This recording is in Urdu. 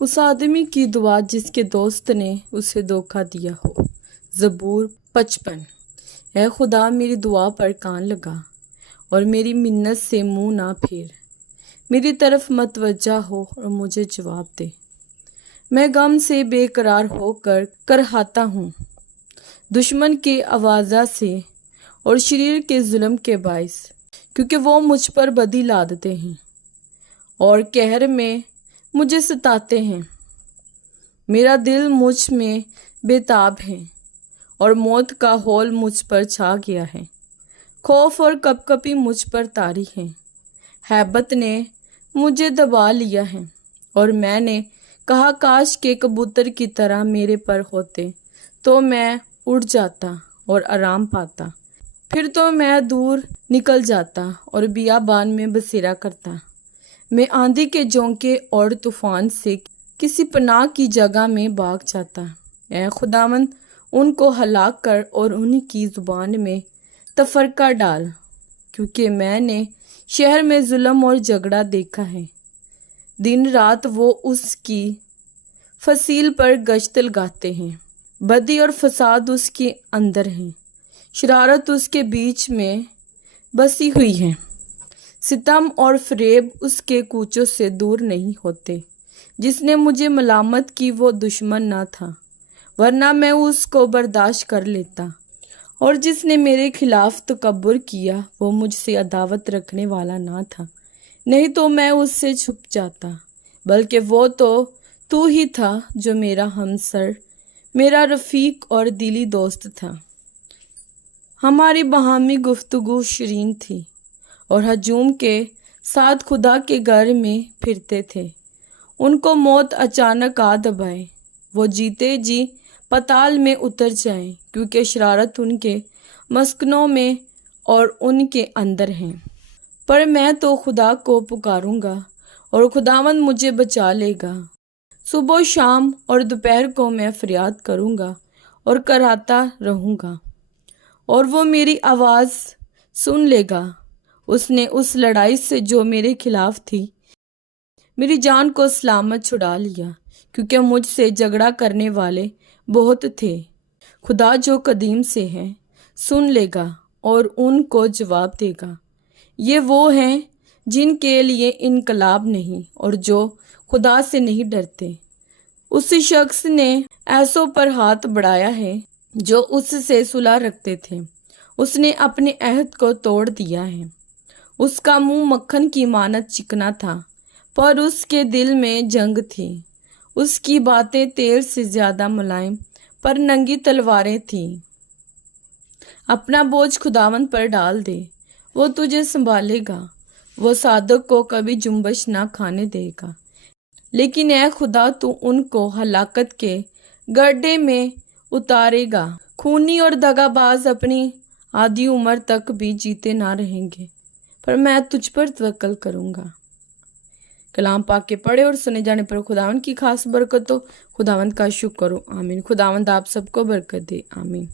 اس آدمی کی دعا جس کے دوست نے اسے دھوکہ دیا ہو۔ زبور 55۔ اے خدا میری دعا پر کان لگا اور میری منت سے منہ نہ پھیر، میری طرف متوجہ ہو اور مجھے جواب دے۔ میں غم سے بے قرار ہو کر کرہاتا ہوں، دشمن کے آوازہ سے اور شریر کے ظلم کے باعث، کیونکہ وہ مجھ پر بدی لادتے ہیں اور قہر میں مجھے ستاتے ہیں۔ میرا دل مجھ میں بے تاب ہے اور موت کا ہول مجھ پر چھا گیا ہے۔ خوف اور کپکپی مجھ پر طاری ہے، ہیبت نے مجھے دبا لیا ہے، اور میں نے کہا کاش کے کبوتر کی طرح میرے پر ہوتے تو میں اڑ جاتا اور آرام پاتا، پھر تو میں دور نکل جاتا اور بیابان میں بسیرا کرتا۔ میں آندھی کے جھونکے اور طوفان سے کسی پناہ کی جگہ میں بھاگ جاتا۔ اے خداوند ان کو ہلاک کر اور ان کی زبان میں تفرقہ ڈال، کیونکہ میں نے شہر میں ظلم اور جھگڑا دیکھا ہے۔ دن رات وہ اس کی فصیل پر گشت لگاتے ہیں، بدی اور فساد اس کے اندر ہیں، شرارت اس کے بیچ میں بسی ہوئی ہے، ستم اور فریب اس کے کوچوں سے دور نہیں ہوتے۔ جس نے مجھے ملامت کی وہ دشمن نہ تھا، ورنہ میں اس کو برداشت کر لیتا، اور جس نے میرے خلاف تکبر کیا وہ مجھ سے عداوت رکھنے والا نہ تھا، نہیں تو میں اس سے چھپ جاتا، بلکہ وہ تو ہی تھا جو میرا ہمسر، میرا رفیق اور دلی دوست تھا۔ ہماری باہمی گفتگو شیرین تھی اور ہجوم کے ساتھ خدا کے گھر میں پھرتے تھے۔ ان کو موت اچانک آ دبائے، وہ جیتے جی پتال میں اتر جائیں، کیونکہ شرارت ان کے مسکنوں میں اور ان کے اندر ہیں۔ پر میں تو خدا کو پکاروں گا اور خداوند مجھے بچا لے گا۔ صبح و شام اور دوپہر کو میں فریاد کروں گا اور کراتا رہوں گا، اور وہ میری آواز سن لے گا۔ اس نے اس لڑائی سے جو میرے خلاف تھی میری جان کو سلامت چھڑا لیا، کیونکہ مجھ سے جھگڑا کرنے والے بہت تھے۔ خدا جو قدیم سے ہے سن لے گا اور ان کو جواب دے گا۔ یہ وہ ہیں جن کے لیے انقلاب نہیں اور جو خدا سے نہیں ڈرتے۔ اس شخص نے ایسوں پر ہاتھ بڑھایا ہے جو اس سے صلح رکھتے تھے، اس نے اپنے عہد کو توڑ دیا ہے۔ اس کا منہ مکھن کی مانند چکنا تھا، پر اس کے دل میں جنگ تھی۔ اس کی باتیں تیل سے زیادہ ملائم پر ننگی تلواریں تھیں۔ اپنا بوجھ خداوند پر ڈال دے، وہ تجھے سنبھالے گا، وہ صادق کو کبھی جنبش نہ کھانے دے گا۔ لیکن اے خدا تو ان کو ہلاکت کے گڑھے میں اتارے گا۔ خونی اور دغا باز اپنی آدھی عمر تک بھی جیتے نہ رہیں گے، پر میں تجھ پر توکل کروں گا۔ کلام پاک کے پڑھے اور سنے جانے پر خداوند کی خاص برکت ہو۔ خداوند کا شکر ہو، آمین۔ خداوند آپ سب کو برکت دے، آمین۔